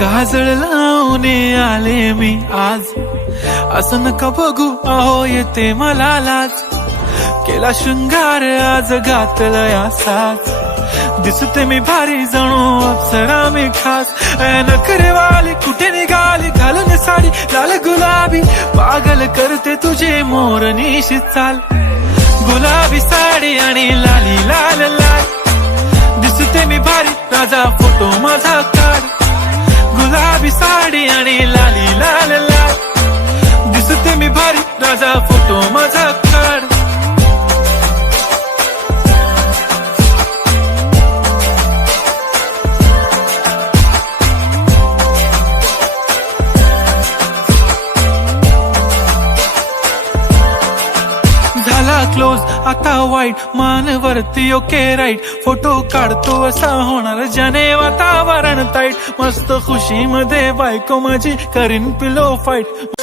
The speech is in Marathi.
काजळ लावून आले मी आज, असं नका बघू अहो येते मला लाज. केला शृंगार आज घातलंय असाच, दिसते मी भारी जणू अप्सरा मी खास. नखरेवाली कुठे निघाली घालून साडी लाल गुलाबी, पागल करते तुझे मोरनीशी चाल. गुलाबी साडी आणि लाली लाल लाल, दिसते मी भारी राजा फोटो माझा काढ. गुलाबी साडी आणि लाली लाल लाल, दिसते मी भारी राजा फोटो माझा काढ. झाला क्लोज आता वाईट, मान वरती ओके राईट. फोटो काढतो असा होणार ज्याने वातावरण ताईट. मस्त खुशी मध्ये बायको माझी करीन पिलो फाईट.